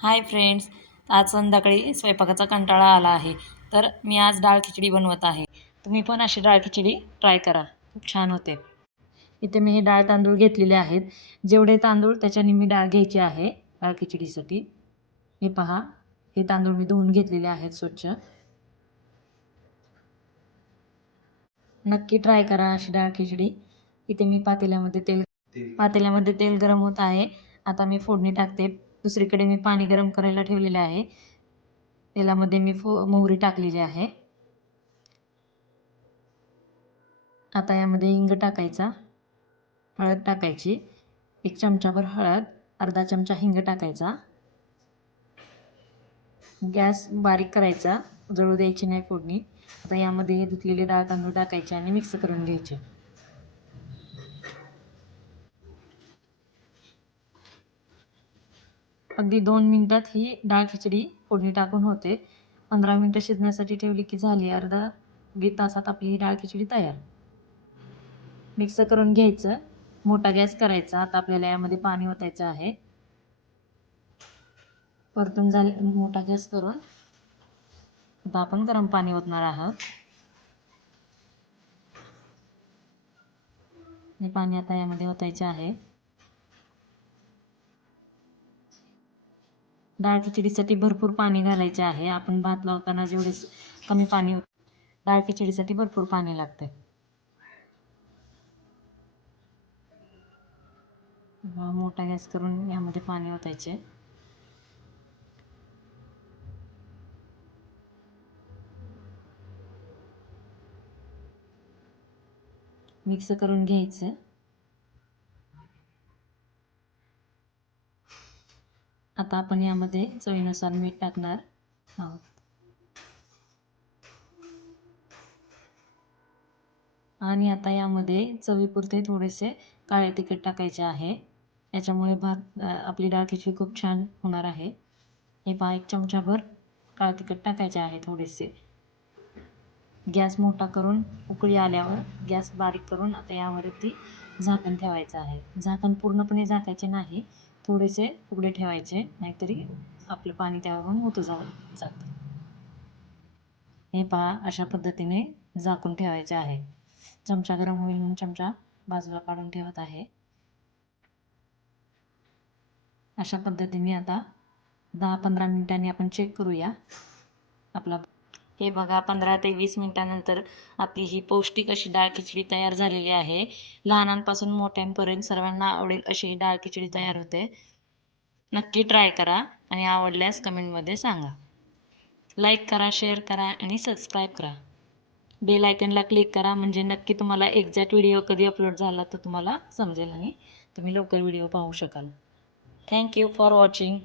Hi friends, आज संध्याकाळी स्वयंपाकाचा कंटाळा आला आहे. तर मी आज डाळ खिचडी बनवत आहे. तुम्ही पण अशी डाळ खिचडी ट्राय करा, खूप छान होते. इथे मी हे डाळ तांदूळ घेतलेले आहेत. जेवढे तांदूळ त्याच्याने मी डाळ घ्यायची आहे डाळ खिचडीसाठी. हे पहा, हे तांदूळ मी धुवून घेतलेले आहेत स्वच्छ. नक्की ट्राय करा अशी डाळ खिचडी. इथे मी पातेल्यामध्ये तेल गरम होत आहे. आता मी फोडणी टाकते. दुसरीकडे मी पाणी गरम करायला ठेवलेले आहे. तेलामध्ये मी मोहरी टाकलेली आहे. आता यामध्ये हिंग टाकायचा, हळद टाकायची, 1 चमचाभर हळद, अर्धा चमचा हिंग टाकायचा. गॅस बारीक करायचा, जळू द्यायची नाही फोडणी. आता यामध्ये हे धुतलेले डाळ तांदूळ टाकायचे आणि मिक्स करून घ्यायचे. अगदी 2 मिनिटात ही डाळ खिचडी फोडणी टाकून होते. 15 मिनिटं शिजण्यासाठी ठेवली की झाली. अर्धा 20 तासात आपली ही डाळ खिचडी तयार. मिक्स करून घ्यायचं. मोठा गॅस करायचा. आता आपल्याला यामध्ये पाणी ओतायचं आहे. परतून झाले मोठा गॅस करून आता आपण गरम पाणी ओतणार आहोत. हे पाणी आता यामध्ये ओतायचे आहे. डाळ खिचडीसाठी भरपूर पाणी घालायचे आहे. आपण भात लावताना जेवढे कमी पाणी डाळ खिचडीसाठी भरपूर पाणी लागते. मोठा गॅस करून यामध्ये पाणी ओतायचे. मिक्स करून घ्यायचं. आता आपण यामध्ये चवीनुसार मीठ टाकणार आहोत. आणि आता यामध्ये चवीपुरते थोडेसे काळे तिखट टाकायचे आहे. याच्यामुळे आपली डाळ खिचडी खूप छान होणार आहे. हे पहा, 1 चमचाभर काळे तिखट टाकायचे आहे थोडेसे. गॅस मोठा करून उकळी आल्यावर गॅस बारीक करून आता यावरती झाकण ठेवायचं आहे. झाकण पूर्णपणे झाकायचे नाही, थोडेसे उघडे ठेवायचे, नाहीतरी आपलं पाणी त्यावरून होतं जातं. हे पहा, अशा पद्धतीने झाकून ठेवायचे आहे. चमचा गरम होईल म्हणून चमचा बाजूला काढून ठेवत आहे. अशा पद्धतीने आता 10-15 मिनिटांनी आपण चेक करूया आपला. हे बघा, 15 ते 20 मिनिटानंतर आपली ही पौष्टिक अशी डाळ खिचडी तयार झालेली आहे. लहानांपासून मोठ्यांपर्यंत सर्वांना आवडेल अशी ही डाळ खिचडी तयार होते. नक्की ट्राय करा आणि आवडल्यास कमेंटमध्ये सांगा. लाईक करा, शेअर करा आणि सबस्क्राईब करा. बेल आयकनला क्लिक करा, म्हणजे नक्की तुम्हाला एक्झॅक्ट व्हिडिओ कधी अपलोड झाला तर तुम्हाला समजेल आणि तुम्ही लवकर व्हिडिओ पाहू शकाल. Thank you for watching.